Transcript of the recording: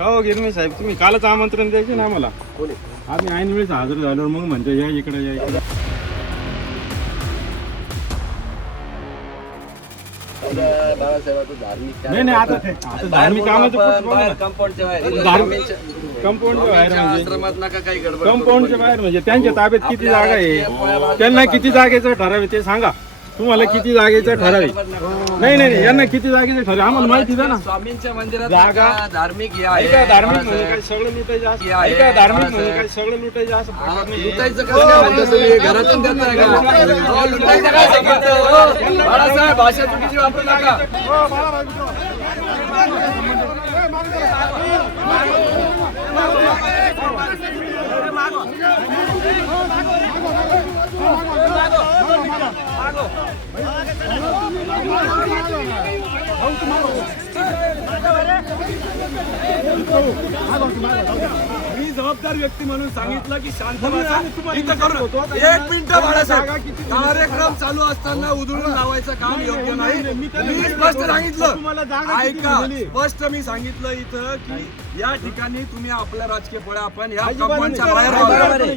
हो गिरमे साहेब, तुम्ही कालच आमंत्रण द्यायचे ना आम्हाला. आम्ही ऐन वेळेस हजर झाल्यावर मग म्हणतो या इकडे या इकडे. नाही नाही, आता धार्मिक कामाचं कंपाऊंडच्या बाहेर म्हणजे त्यांच्या ताब्यात किती जागा आहे, त्यांना किती जागेचं ठरावे ते सांगा. तुम्हाला किती जागेचं ठरावे? नाही नाही, यांना किती जागेचं ठरावे आम्हाला माहिती द्या ना. स्वामींच्या मंदिरात जागा धार्मिक धार्मिक म्हणजे काय सगळं लुटायचं असं, धार्मिक म्हणजे काय सगळं लुटायचं असं लुटायचं कसं काय म्हणता तुम्ही? घरातून देताय का? लुटायचं काय सांगितलं? बाळासाहेब, भाषा चुकीची वापरू नका. मी जबाबदार व्यक्ती म्हणून सांगितलं की शांत बसा. इथं करू 1 मिनिट बाळासाहेब, कार्यक्रम चालू असताना उधळून लावायचं काम योग्य नाही. मी स्पष्ट सांगितलं, ऐका, स्पष्ट मी सांगितलं इथं की या ठिकाणी तुम्ही आपल्या राजकीय पळ्या आपण या कंपाऊंडच्या बाहेर